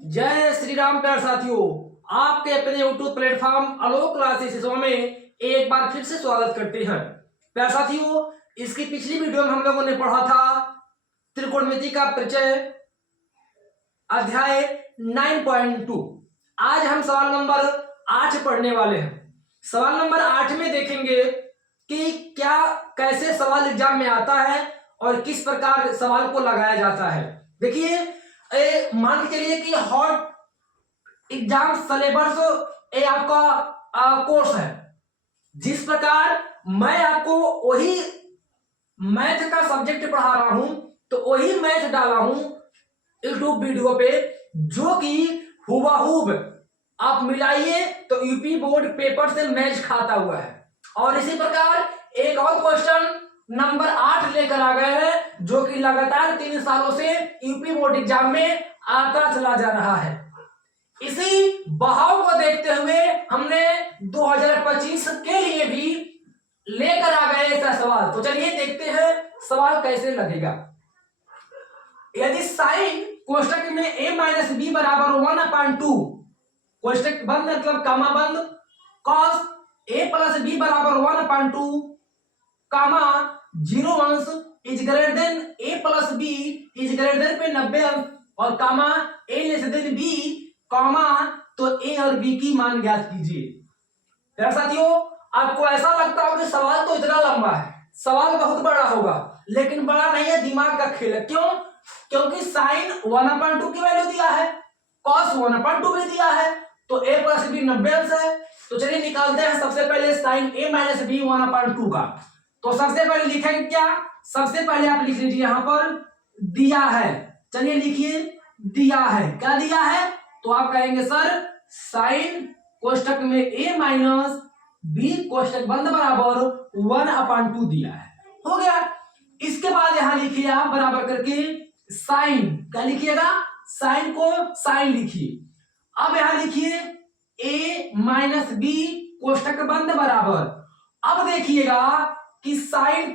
जय श्री राम प्यार साथियों, आपके अपने YouTube प्लेटफॉर्म आलोक क्लासेस में एक बार फिर से स्वागत करते हैं। प्यार साथियों, इसकी पिछली वीडियो में हम लोगों ने पढ़ा था त्रिकोणमिति का परिचय अध्याय 9.2। आज हम सवाल नंबर 8 पढ़ने वाले हैं। सवाल नंबर 8 में देखेंगे कि क्या कैसे सवाल एग्जाम में आता है और किस प्रकार सवाल को लगाया जाता है। देखिए, मान के चलिए कि हॉट एग्जाम सिलेबस ये आपका कोर्स है। जिस प्रकार मैं आपको वही मैथ का सब्जेक्ट पढ़ा रहा हूं, तो वही मैथ डाला हूं यूट्यूब वीडियो पे, जो कि हुबहूब आप मिलाइए तो यूपी बोर्ड पेपर से मैच खाता हुआ है। और इसी प्रकार एक और क्वेश्चन नंबर 8 लेकर आ गए हैं, जो कि लगातार 3 सालों से यूपी बोर्ड एग्जाम में आता चला जा रहा है। इसी बहाव को देखते हुए हमने 2025 के लिए भी लेकर आ गए ऐसा सवाल। तो चलिए देखते हैं सवाल कैसे लगेगा। यदि साइन कोष्टक में a माइनस बी बराबर 1/2, कोष्टक बंद मतलब कामा बंद, cos a प्लस बी बराबर 1/2 कामा 0 अंश is greater than a plus B is greater than पे 90 अंश और comma a less than b comma तो a और b की मान ज्ञात कीजिए। प्यारे साथियों, आपको ऐसा लगता होगा कि सवाल तो इतना लंबा है, सवाल बहुत बड़ा होगा, लेकिन बड़ा नहीं है, दिमाग का खेल है। क्यों? क्योंकि साइन 1/2 की वैल्यू दिया है, cos 1/2 भी दिया है, तो a प्लस बी 90 अंश है। तो चलिए निकालते हैं सबसे पहले साइन a माइनस बी 1/2 का। तो सबसे पहले लिखेंगे क्या? सबसे पहले आप लिख लीजिए यहां पर दिया है। चलिए लिखिए दिया है। क्या दिया है? तो आप कहेंगे सर साइन कोष्टक में a माइनस बी कोष्टक बंद बराबर 1/2 दिया है। हो गया। इसके बाद यहां लिखिए आप बराबर करके साइन, क्या लिखिएगा? साइन को साइन लिखिए। अब यहां लिखिए a माइनस बी कोष्टक बंद बराबर, अब देखिएगा कि साइन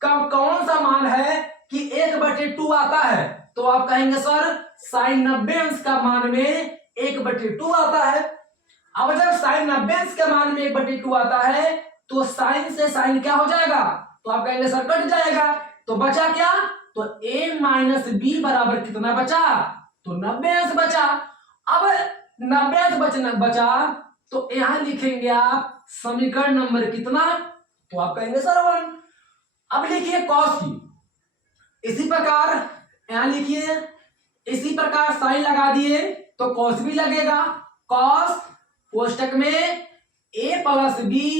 का कौन सा मान है कि 1/2 आता है। तो आप कहेंगे सर साइन 90 अंश का मान में 1/2 आता है। अब जब साइन 90 अंश के मान में 1/2 आता है, तो साइन से साइन क्या हो जाएगा? तो आप कहेंगे सर कट जाएगा। तो बचा क्या? तो a माइनस बी बराबर कितना बचा? तो 90 अंश बचा। अब 90 अंश बचा तो यहां लिखेंगे आप समीकरण नंबर कितना? तो आप कहेंगे सर 1। अब लिखिए कॉस की, इसी प्रकार यहां लिखिए, इसी प्रकार साइन लगा दिए तो कॉस भी लगेगा। कॉस कोष्टक में a प्लस बी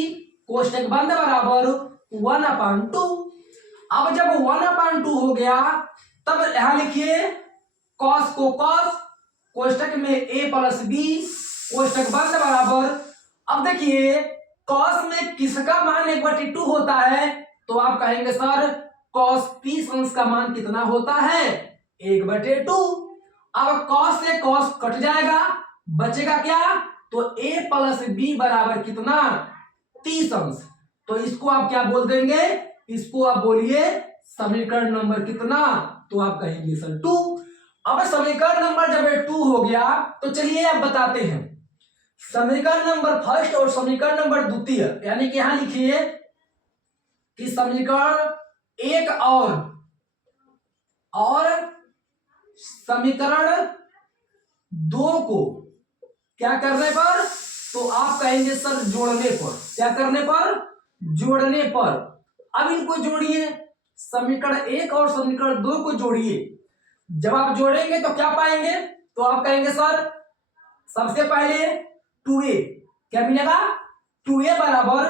कोष्टक बंद बराबर 1/2। अब जब 1/2 हो गया, तब यहां लिखिए कॉस को कॉस कोष्टक में a प्लस बी कोष्टक बंद बराबर, अब देखिए कॉस में किसका मान 1/2 होता है? तो आप कहेंगे सर कॉस 30 अंश का मान कितना होता है? 1/2। अब कॉस से कॉस कट जाएगा, बचेगा क्या? तो a प्लस बी बराबर कितना? 30 अंश। तो इसको आप क्या बोल देंगे? इसको आप बोलिए समीकरण नंबर कितना? तो आप कहेंगे सर 2। अब समीकरण नंबर जब 2 हो गया, तो चलिए आप बताते हैं समीकरण नंबर फर्स्ट और समीकरण नंबर द्वितीय, यानी कि यहां लिखिए कि समीकरण 1 और समीकरण 2 को क्या करने पर? तो आप कहेंगे सर जोड़ने पर। क्या करने पर? जोड़ने पर। अब इनको जोड़िए, समीकरण 1 और समीकरण 2 को जोड़िए। जब आप जोड़ेंगे तो क्या पाएंगे? तो आप कहेंगे सर सबसे पहले 2a, क्या मिलेगा? 2a बराबर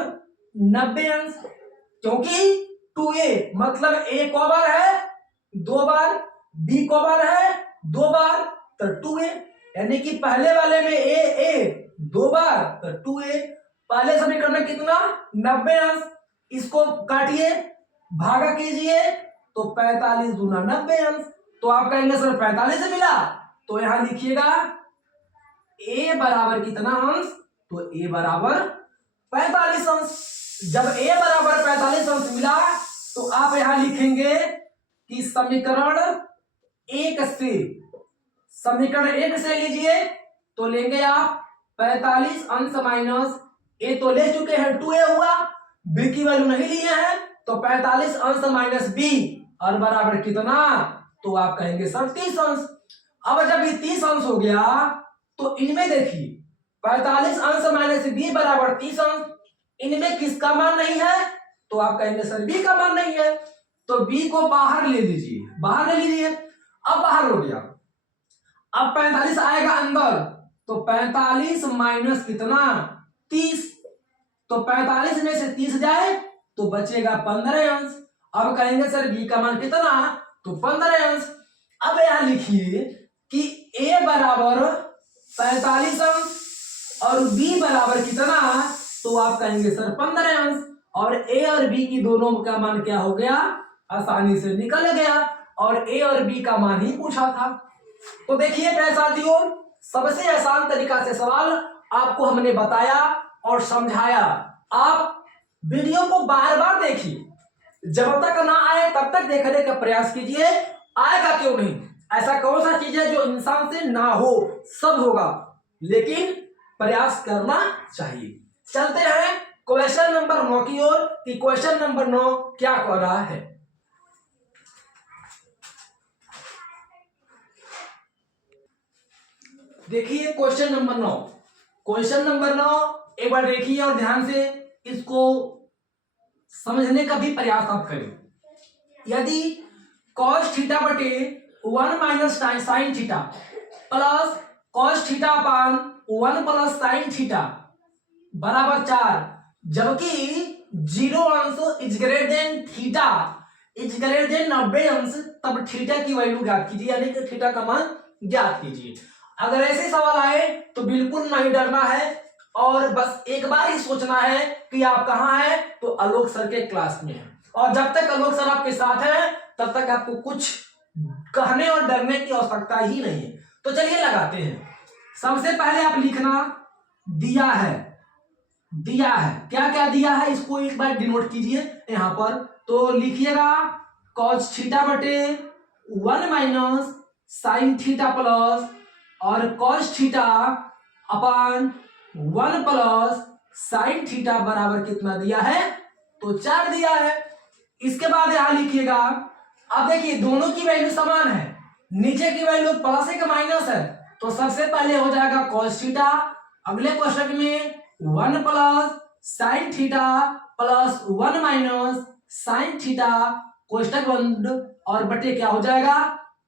90 अंश, क्योंकि 2a मतलब a को बार है 2 बार, b को बार है 2 बार, तो 2a, यानी कि पहले वाले में a 2 बार तो 2a। पहले समीकरण में कितना? 90 अंश। इसको काटिए, भागा कीजिए, तो 45 दूना 90 अंश। तो आप कहेंगे सर 45 से मिला, तो यहां लिखिएगा a बराबर कितना अंश? तो a बराबर 45 अंश। जब a बराबर 45 अंश मिला, तो आप यहां लिखेंगे कि समीकरण 1 से समीकरण ए में से लीजिए तो लेंगे आप 45 अंश माइनस ए तो ले चुके हैं 2a हुआ, बी की वैल्यू नहीं लिए हैं तो 45 अंश माइनस बी और बराबर कितना, तो आप कहेंगे सर 30 अंश। अब जब ये 30 अंश हो गया तो इनमें देखिए 45 अंश माइनस बी बराबर 30 अंश, इनमें किसका मान नहीं है, तो आप कहेंगे सर बी का मान नहीं है, तो बी को बाहर ले लीजिए, बाहर ले लीजिए। अब बाहर हो गया, अब 45 आएगा अंदर तो 45 माइनस कितना 30, तो 45 में से 30 जाए तो बचेगा 15 अंश। अब कहेंगे सर बी का मान कितना, तो 15 अंश। अब यहां लिखिए कि a बराबर 45 अंश और b बराबर कितना, तो आप कहेंगे सर 15 अंश। और a और b की दोनों का मान क्या हो गया, आसानी से निकल गया, और a और b का मान ही पूछा था। तो देखिए प्यारे साथियों, सबसे आसान तरीका से सवाल आपको हमने बताया और समझाया। आप वीडियो को बार बार देखिए, जब तक ना आए तब तक देखने का प्रयास कीजिए। आएगा क्यों नहीं, ऐसा कौन सा चीज है जो इंसान से ना हो, सब होगा, लेकिन प्रयास करना चाहिए। चलते हैं क्वेश्चन नंबर 9 की ओर कि क्वेश्चन नंबर 9 क्या कह रहा है। देखिए क्वेश्चन नंबर 9, क्वेश्चन नंबर 9 एक बार देखिए और ध्यान से इसको समझने का भी प्रयास आप करें। यदि cos थीटा बटे 1 minus sine theta plus cos theta upon 1 plus sine theta बराबर 4, जबकि 0 अंश is greater then theta is greater then 90 अंश, तब थीटा की वैल्यू ज्ञात कीजिए, यानी कि थीटा का मान ज्ञात कीजिए। अगर ऐसे सवाल आए तो बिल्कुल नहीं डरना है और बस एक बार ही सोचना है कि आप कहाँ हैं, तो आलोक सर के क्लास में हैं। और जब तक आलोक सर आपके साथ हैं तब तक आपको कुछ कहने और डरने की आवश्यकता ही नहीं है। तो चलिए लगाते हैं। सबसे पहले आप लिखना दिया है, दिया है क्या क्या दिया है, इसको एक बार डिनोट कीजिए यहां पर। तो लिखिएगा cos थीटा बटे 1 माइनस साइन थीटा प्लस और cos theta upon 1 plus sine theta बराबर कितना दिया है, तो 4 दिया है। इसके बाद यहां लिखिएगा, अब देखिए दोनों की वैल्यू समान है, नीचे की वैल्यू प्लस है कि माइनस है, तो सबसे पहले हो जाएगा cos थीटा, अगले क्वेश्चन में 1 plus sine theta plus 1 minus sine theta, कोष्टक बंद और बटे क्या हो जाएगा,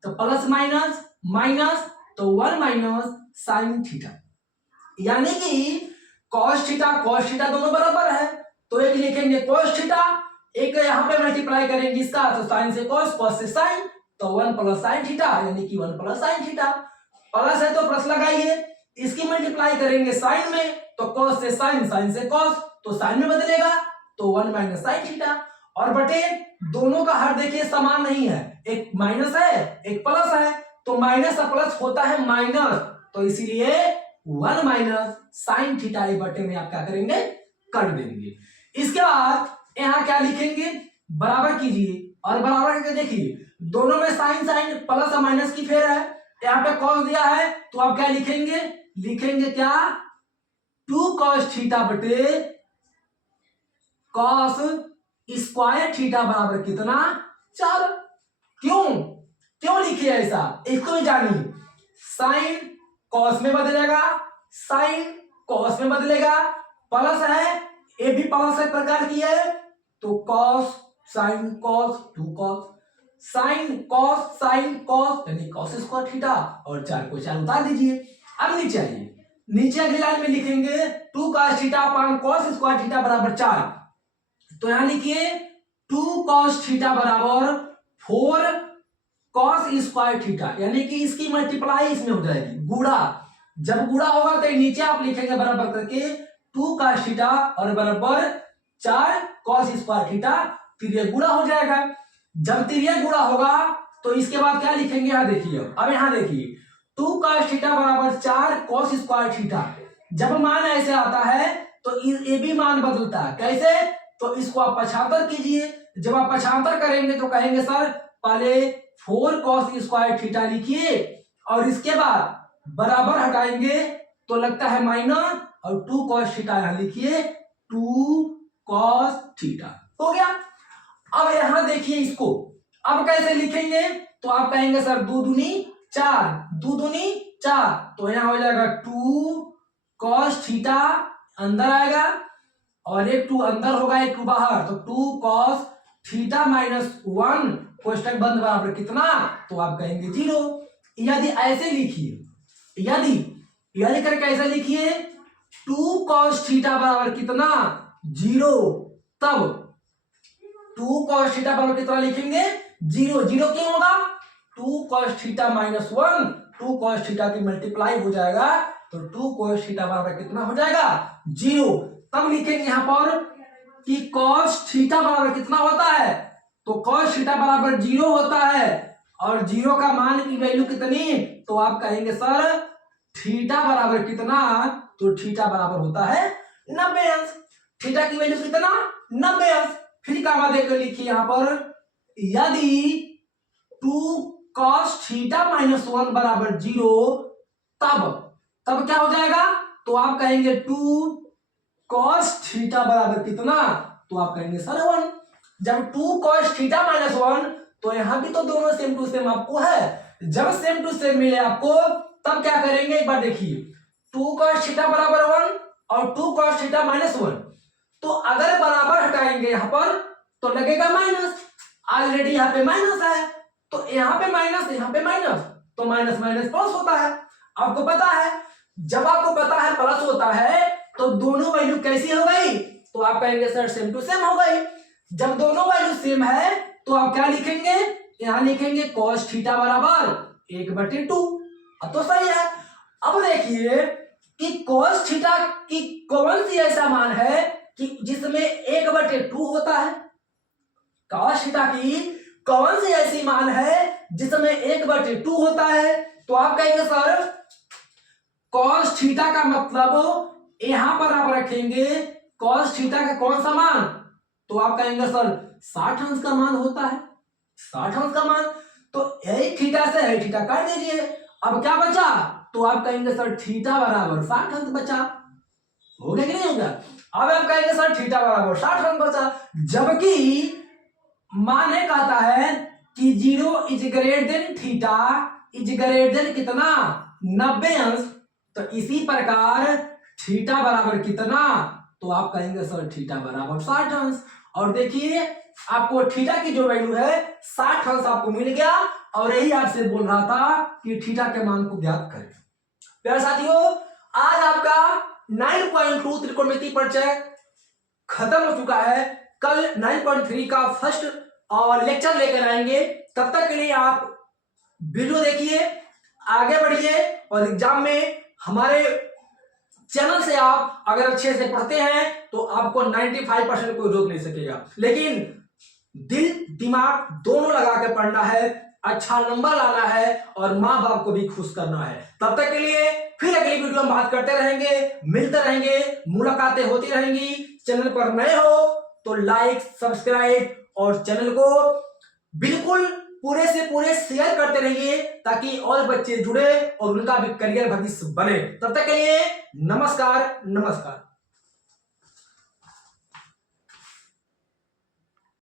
तो प्लस माइनस माइनस तो 1 माइनस साइन थीटा, यानी कि cos थीटा दोनों बराबर है, तो एक लिखेंगे cos थीटा, एक यहां पे मल्टीप्लाई करेंगे इसका, तो साइन से cos, cos से साइन, तो 1 प्लस साइन थीटा यानी कि 1 प्लस साइन थीटा, प्लस है तो प्लस लगाइए, इसकी मल्टीप्लाई करेंगे साइन में, तो cos से साइन, साइन से cos, तो साइन में बदलेगा, तो 1 माइनस साइन थीटा, और बटे दोनों का हर देखिए समान नहीं है, एक माइनस है एक प्लस है, तो माइनस और प्लस होता है माइनस, तो इसीलिए 1 माइनस साइन थीटा बटे में आप क्या करेंगे, कर देंगे। इसके बाद यहाँ क्या लिखेंगे, बराबर कीजिए, और बराबर करके देखिए दोनों में साइन साइन प्लस और माइनस की फेर है, यहाँ पे cos दिया है तो आप क्या लिखेंगे, लिखेंगे क्या 2 cos थीटा बटे cos स्क्वायर थीटा बराबर कितना 4। क्यों क्यों लिखिए ऐसा, इसको भी जानिए। साइन cos में बदलेगा, साइन cos में बदलेगा, प्लस है ये भी प्लस एक प्रकार की है, तो cos sine cos 2 cos, sine cos यानी cos स्क्वायर थीटा, और 4 को 4 उतार दीजिए। अब नीचे आइए, नीचे अगली लाइन में लिखेंगे 2 cos theta upon cos square theta बराबर 4, तो यहां लिखिए 2 cos थीटा बराबर 4 cos स्क्वायर थीटा, यानी कि इसकी मल्टीप्लाई इसमें हो जाएगी, गुणा, जब गुणा होगा तो नीचे आप लिखेंगे बराबर करके 2 cos थीटा और बराबर 4 cos स्क्वायर थीटा, तिर्यक गुणा हो जाएगा। जब तिर्यक गुणा होगा तो इसके बाद क्या लिखेंगे, यहां देखिए, अब यहां देखिए 2 cos थीटा बराबर 4 cos स्क्वायर थीटा, जब मान ऐसे आता है तो ये भी मान बदलता है, कैसे, तो इसको आप पक्षांतर कीजिए, जब आप पक्षांतर करेंगे तो कहेंगे सर पहले 4 cos स्क्वायर थीटा लिखिए और इसके बाद बराबर हटाएंगे तो लगता है माइनस, और 2 cos थीटा यहां लिखिए, 2 cos थीटा हो गया। अब यहां देखिए इसको, अब कैसे लिखेंगे, तो आप कहेंगे सर 2 दूनी 4, 2 दूनी 4, तो यहां हो जाएगा 2 cos थीटा, अंदर आएगा और एक 2 अंदर होगा, एक 2 बाहर, तो 2 cos थीटा माइनस 1 कोष्टक बंद बराबर कितना, तो आप कहेंगे 0। यदि ऐसे लिखिए, यदि करके ऐसे लिखिए 2 cos थीटा बराबर कितना, 0, तब 2 cos थीटा बराबर कितना लिखेंगे, 0। 0 क्यों होगा, 2 cos theta minus 1, 2 cos theta की मल्टीप्लाई हो जाएगा, तो 2 cos थीटा बराबर कितना हो जाएगा, 0। तब लिखेंगे यहां पर कि cos थीटा बराबर कितना होता है, तो cos थीटा बराबर 0 होता है, और 0 का मान की वैल्यू कितनी, तो आप कहेंगे सर थीटा बराबर कितना, तो थीटा बराबर होता है 90 अंश। थीटा की वैल्यू कितना, 90 अंश। फिर कामा देकर लिखिए यहां पर, यदि 2 cos थीटा माइनस 1 बराबर 0, तब क्या हो जाएगा, तो आप कहेंगे 2 cos थीटा बराबर कितना, तो आप कहेंगे सर 1। जब 2 cos थीटा माइनस 1, तो यहां भी तो दोनों सेम टू सेम आपको है, जब सेम टू सेम मिले आपको तब क्या करेंगे, एक बार देखिए 2 cos थीटा बराबर 1 और 2 cos थीटा माइनस 1, तो अगर बराबर हटाएंगे यहां पर तो लगेगा माइनस, ऑलरेडी यहां पे माइनस है, तो यहां पे माइनस, यहां पे माइनस, तो माइनस माइनस प्लस होता है। आपको पता है, जब आपको पता है प्लस होता है तो दोनों वैल्यू कैसी हो गई, तो आप कहेंगे सर सेम टू सेम हो गई। जब दोनों वैल्यू सेम है तो आप क्या लिखेंगे, यहां लिखेंगे cos थीटा बराबर 1/2, अब तो सही है। अब देखिए कि cos थीटा की कौन सी ऐसा मान है कि जिसमें 1/2 होता है, cos थीटा की कौन सी ऐसी मान है जिसमें 1/2 होता है, तो आप कहेंगे सर cos थीटा का मतलब यहां पर आप रखेंगे cos थीटा का कौन सा मान, तो आप कहेंगे सर 60 अंश का मान होता है, 60 अंश का मान, तो यही थीटा से है थीटा काट दीजिए, अब क्या बचा, तो आप कहेंगे सर थीटा बराबर 60 अंश बचा, हो गया कि नहीं होगा। अब आप कहेंगे सर थीटा बराबर 60 अंश बचा, जबकि माने कहता है कि 0 is greater then theta is greater then कितना, 90 अंश, तो इसी प्रकार थीटा बराबर कितना, तो आप कहेंगे सर थीटा बराबर 60 अंश। और देखिए आपको थीटा की जो वैल्यू है 60 अंश आपको मिल गया, और यही आपसे बोल रहा था कि थीटा के मान को ज्ञात करें। प्यारे साथियों, आज आपका 9.2 त्रिकोणमिति परिचय खत्म हो चुका है। कल 9.3 का फर्स्ट लेक्चर लेकर आएंगे, तब तक के लिए आप वीडियो देखिए, आगे बढ़िए, और एग्जाम में हमारे चैनल से आप अगर अच्छे से पढ़ते हैं तो आपको 95% कोई रोक नहीं सकेगा, लेकिन दिल दिमाग दोनों लगा के पढ़ना है, अच्छा नंबर लाना है और माँ बाप को भी खुश करना है। तब तक के लिए फिर अगली वीडियो में बात करते रहेंगे, मिलते रहेंगे, मुलाकातें होती रहेंगी। चैनल पर नए हो तो लाइक, सब्सक्राइब और चैनल को बिल्कुल पूरे से पूरे शेयर करते रहिए, ताकि और बच्चे जुड़े और उनका भी करियर भविष्य बने। तब तक के लिए नमस्कार।